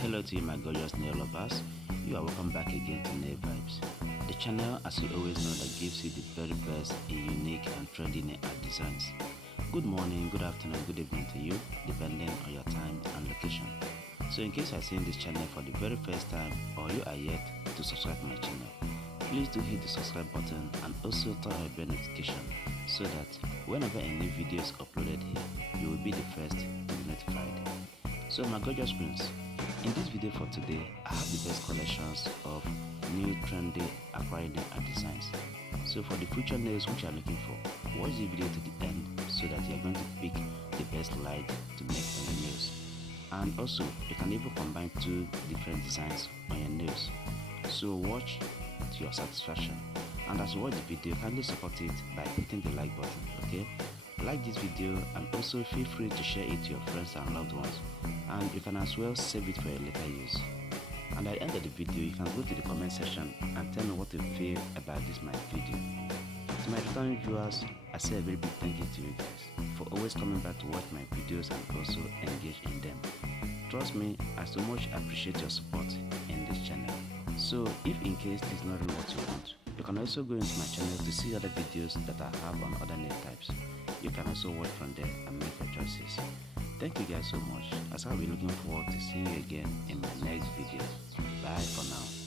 Hello to you my gorgeous nail lovers, you are welcome back again to Nail Vibes, the channel as you always know that gives you the very best in unique and trendy nail art designs. Good morning, good afternoon, good evening to you depending on your time and location. So in case you are seeing this channel for the very first time or you are yet to subscribe to my channel, please do hit the subscribe button and also turn on bell notification so that whenever a new video is uploaded here, you will be the first to be notified. So my gorgeous queens, in this video for today, I have the best collections of new trendy acrylic nail art designs. So for the future nails which you are looking for, watch the video to the end so that you are going to pick the best light to make on your nails. And also, you can even combine two different designs on your nails. So watch to your satisfaction. And as you watch the video, kindly support it by hitting the like button, okay? Like this video and also feel free to share it to your friends and loved ones, and you can as well save it for your later use. And at the end of the video, you can go to the comment section and tell me what you feel about this my video. To my returning viewers, I say a very big thank you to you guys for always coming back to watch my videos and also engage in them. Trust me, I so much appreciate your support in this channel. So if in case this is not really what you want, you can also go into my channel to see other videos that I have on other nail types. You can also watch from there and make your choices. Thank you guys so much, as I'll be looking forward to seeing you again in my next video. Bye for now.